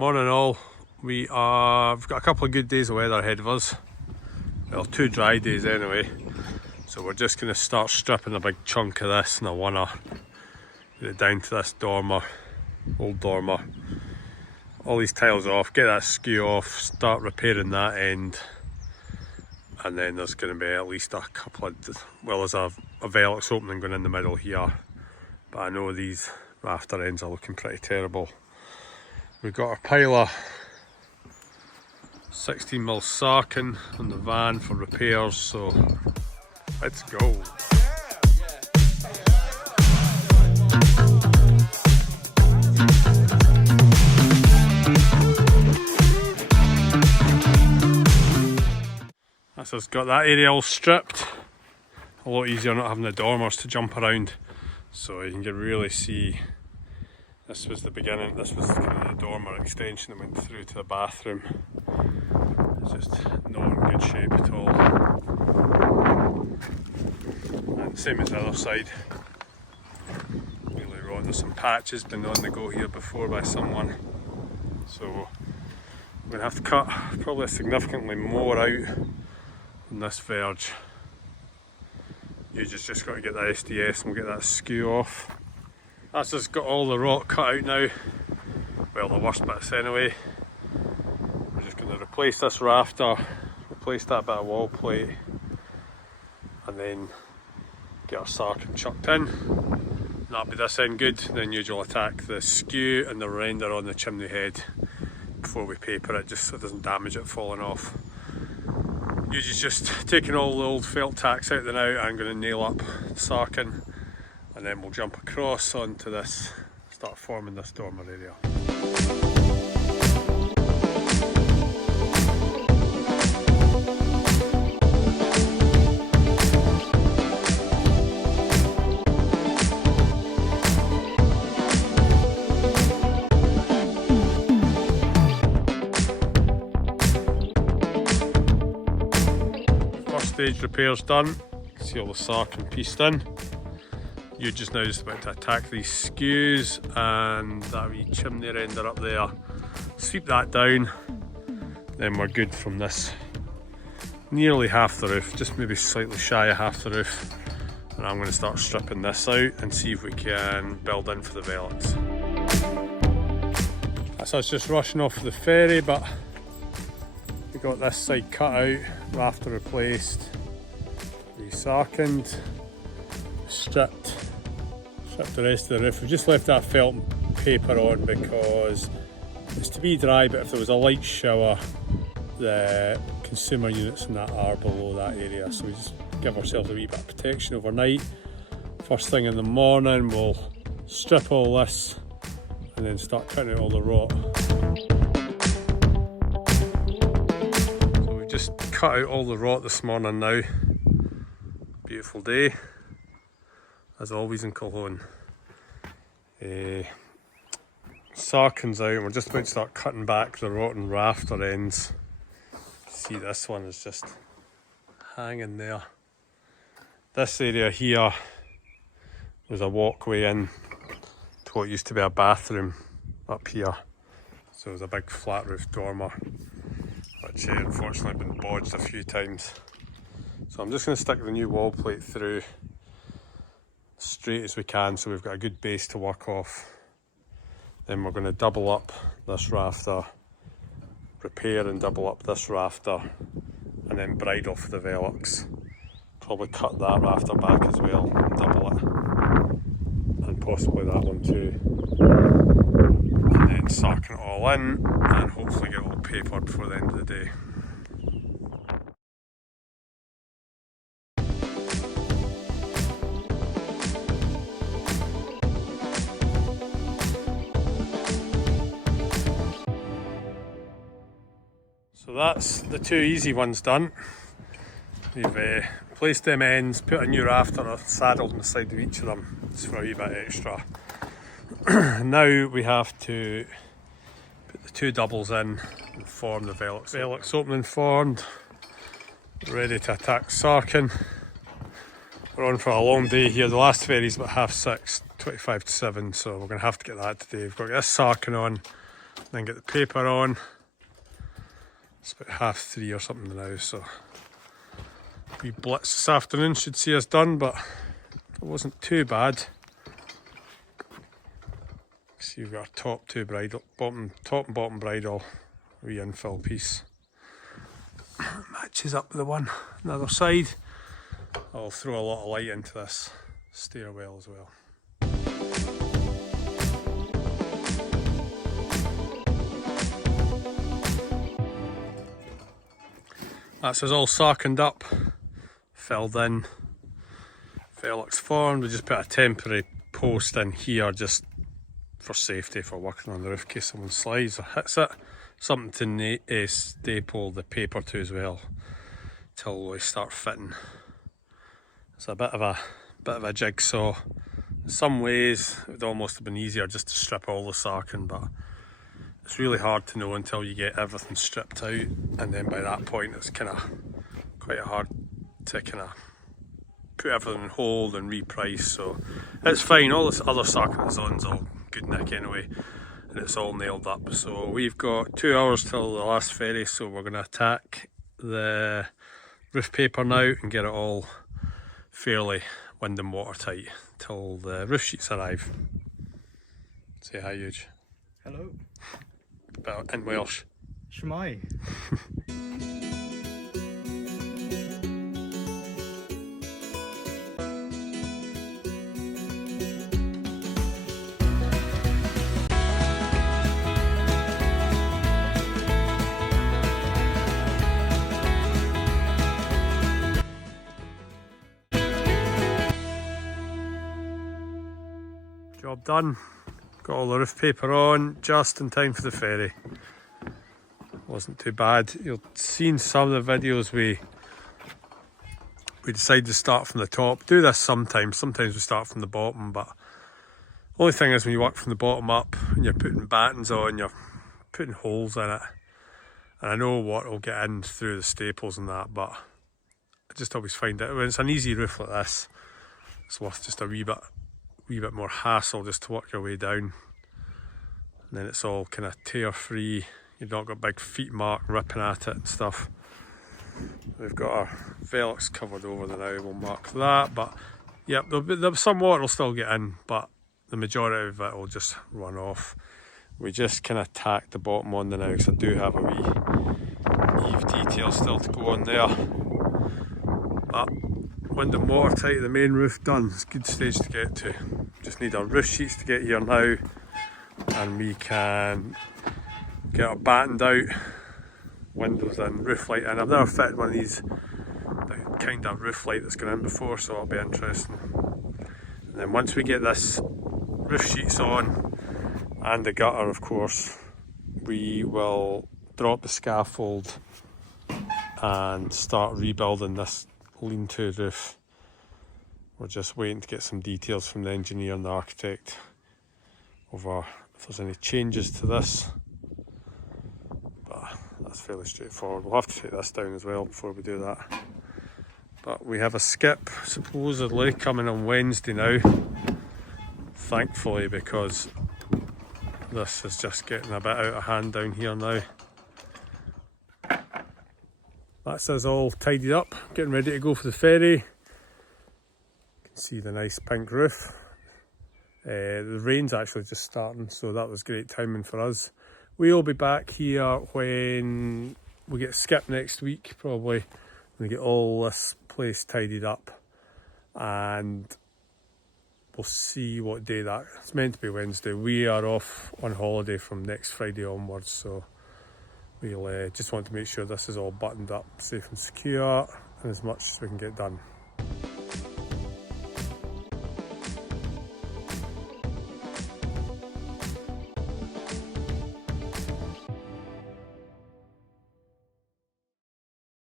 Morning all. We've got a couple of good days of weather ahead of us. Well, 2 dry days anyway. So we're just going to start stripping a big chunk of this in a oneer. Get it down to this dormer, old dormer. All these tiles off, get that skew off, start repairing that end. And then there's going to be at least a couple of, well, there's a Velux opening going in the middle here. But I know these rafter ends are looking pretty terrible. We've got our pile of 16mm sarking on the van for repairs, so let's go. That's us got that area all stripped. A lot easier not having the dormers to jump around, so you can really see. This was the beginning, this was kind of the dormer extension that went through to the bathroom. It's just not in good shape at all. And same as the other side. Really rotten. There's some patches been on the go here before by someone. So we're going to have to cut probably significantly more out on this verge. You just got to get the SDS and we'll get that skew off. That's just got all the rock cut out now. Well, the worst bits anyway. We're just going to replace this rafter, replace that bit of wall plate, and then get our sarking chucked in. And that'll be this end good. Then usually attack the skew and the render on the chimney head before we paper it, just so it doesn't damage it falling off. Usually just taking all the old felt tacks out there now. I'm going to nail up sarking. And then we'll jump across onto this, start forming this dormer area. First stage repairs done. See all the sarking pieced in. You're just now just about to attack these skews and that wee chimney render up there. Sweep that down, then we're good from this. Nearly half the roof, just maybe slightly shy of half the roof. And I'm going to start stripping this out and see if we can build in for the Velux. That's us just rushing off the ferry, but we got this side cut out, rafter replaced, re-sarkened, stripped the rest of the roof. We've just left that felt paper on because it's to be dry, but if there was a light shower, the consumer units in that are below that area, so we just give ourselves a wee bit of protection overnight. First thing in the morning we'll strip all this and then start cutting out all the rot. So we've just cut out all the rot this morning now. Beautiful day as always in Culhone. Sarking's out and we're just about to start cutting back the rotten rafter ends. See, this one is just hanging there. This area here was a walkway in to what used to be a bathroom up here. So it was a big flat roof dormer, which unfortunately been bodged a few times. So I'm just going to stick the new wall plate through straight as we can, so we've got a good base to work off. Then we're going to double up this rafter, repair and double up this rafter, and then bridle for the Velux. Probably cut that rafter back as well and double it, and possibly that one too. And then sarking it all in and hopefully get it all papered before the end of the day. So that's the 2 easy ones done. We've placed them ends, put a new rafter saddled on the side of each of them, just for a wee bit extra. Now we have to put the 2 doubles in and form the Velux. Velux opening formed, ready to attack sarking. We're on for a long day here. The last ferry's about 6:30, 25 to 7, so we're going to have to get that today. We've got to get this sarking on, then get the paper on. It's about 3:30 or something now, so we blitz this afternoon should see us done, but it wasn't too bad. See, we've got our top and bottom bridle, wee infill piece. Matches up with the one on the other side. I'll throw a lot of light into this stairwell as well. That's us all sarkened up, filled in, Velux formed. We just put a temporary post in here just for safety for working on the roof in case someone slides or hits it. Something to staple the paper to as well till we start fitting. It's a bit of a jigsaw. In some ways it would almost have been easier just to strip all the sarking, but it's really hard to know until you get everything stripped out, and then by that point it's kind of quite hard to kind of put everything on hold and reprice. So it's fine. All this other sarking that's on's all good nick anyway, and it's all nailed up. So we've got 2 hours till the last ferry, so we're going to attack the roof paper now and get it all fairly wind and watertight till the roof sheets arrive. Say hi, Huge. Hello. But in Welsh. Shmai. Job done. Got all the roof paper on just in time for the ferry. Wasn't too bad. You'll see in some of the videos we decide to start from the top. Do this sometimes we start from the bottom, but the only thing is when you work from the bottom up and you're putting battens on, you're putting holes in it. And I know what will get in through the staples and that, but I just always find it when it's an easy roof like this, it's worth just a wee bit more hassle just to work your way down, and then it's all kind of tear free. You've not got big feet mark ripping at it and stuff. We've got our Velux covered over the now, we'll mark that, but yeah, there'll be some water will still get in, but the majority of it will just run off. We just kind of tack the bottom on the now because I do have a wee eave detail still to go on there, but wind and watertight, the main roof done. It's a good stage to get to. Just need our roof sheets to get here now, and we can get our battened out, windows in, roof light in. I've never fitted one of these, the kind of roof light that's gone in before, so it'll be interesting. And then once we get this roof sheets on, and the gutter of course, we will drop the scaffold and start rebuilding this lean-to roof. We're just waiting to get some details from the engineer and the architect over if there's any changes to this, but that's fairly straightforward. We'll have to take this down as well before we do that. But we have a skip supposedly coming on Wednesday now, thankfully, because this is just getting a bit out of hand down here now. That's us all tidied up, getting ready to go for the ferry. You can see the nice pink roof. The rain's actually just starting, so that was great timing for us. We'll be back here when we get skip next week, probably. We get all this place tidied up, and we'll see what day that. It's meant to be Wednesday. We are off on holiday from next Friday onwards, so we'll just want to make sure this is all buttoned up, safe and secure, and as much as we can get done.